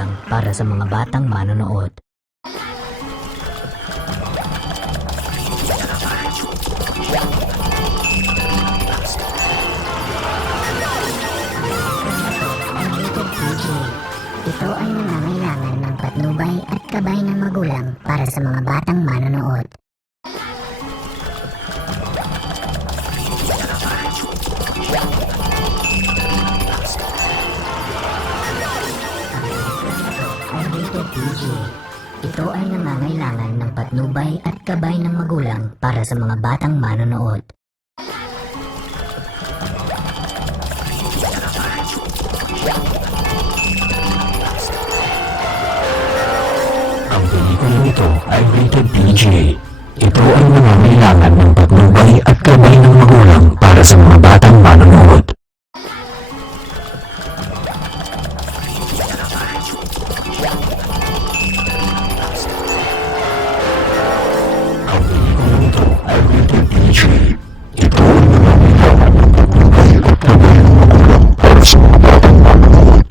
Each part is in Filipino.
magulang para sa mga batang manonood. Ito ay nangangailangan ng patnubay at gabay ng magulang para sa mga batang manonood. Ito ay nangangailangan ng patnubay at gabay ng magulang para sa mga batang manonood. Ang pelikulang ito ay rated PG. Ito ay nangangailangan ng patnubay at gabay ng magulang para sa mga batang manonood. Ang pelikulang ito ay rated PG. Ito ay nangangailangan ng patnubay at gabay ng magulang para sa mga batang manonood.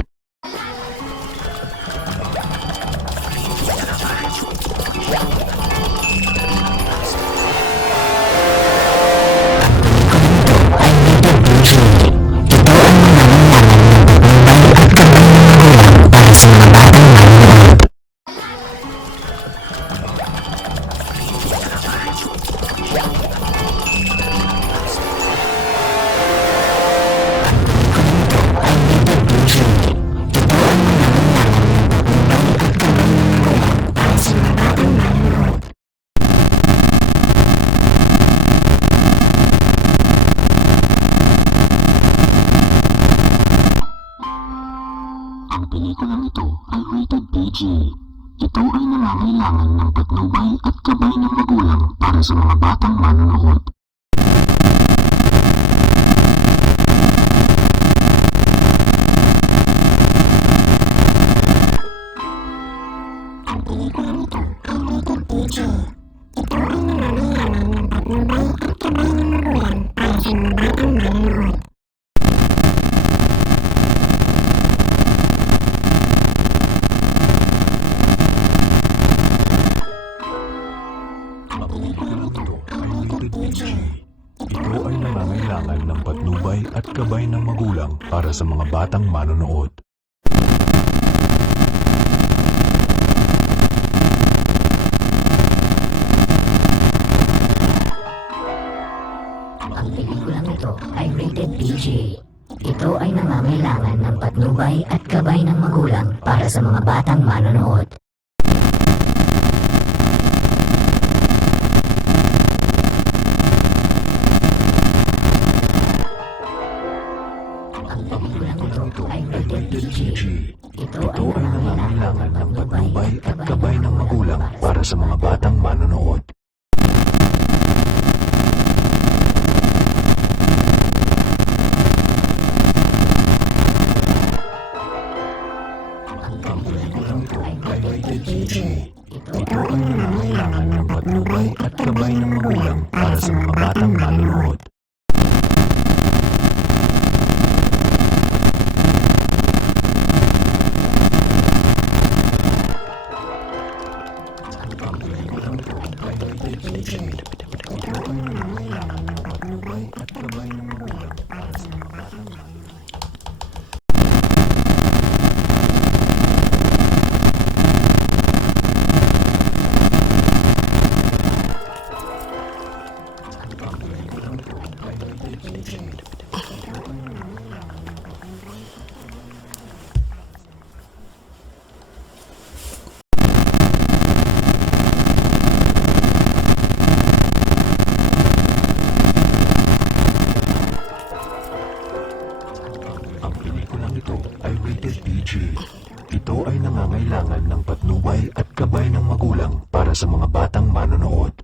Ang pelikulang ito ay rated PG. Ito ay nangangailangan ng patnubay at gabay ng magulang para sa mga batang manonood. Ang pelikulang ito ay rated PG. Ito ay nangangailangan ng patnubay at gabay ng magulang para sa mga batang manonood. Ang pelikulang ito ay rated PG. Ito ay nangangailangan ng patnubay at gabay ng magulang para sa mga batang manonood. Ang pelikulang ito ay rated PG. Ito ay nangangailangan ng patnubay at gabay ng magulang para sa mga batang manonood. Ang pelikulang ito ay rated PG. Ito ay nangangailangan ng patnubay at gabay ng magulang Para sa mga batang manonood. Ang pelikulang ito ay rated PG. Ito ay nangangailangan ng patnubay at gabay ng magulang para sa mga batang manonood. Ang pelikulang ito ay rated PG. Ito ay nangangailangan ng patnubay at gabay ng magulang para sa mga batang manonood. Ang pelikulang ito ay rated PG. Ito ay nangangailangan ng patnubay at gabay ng magulang. Ang pelikulang ito ay rated PG. Ito ay nangangailangan ng patnubay at gabay ng magulang para sa mga batang manonood.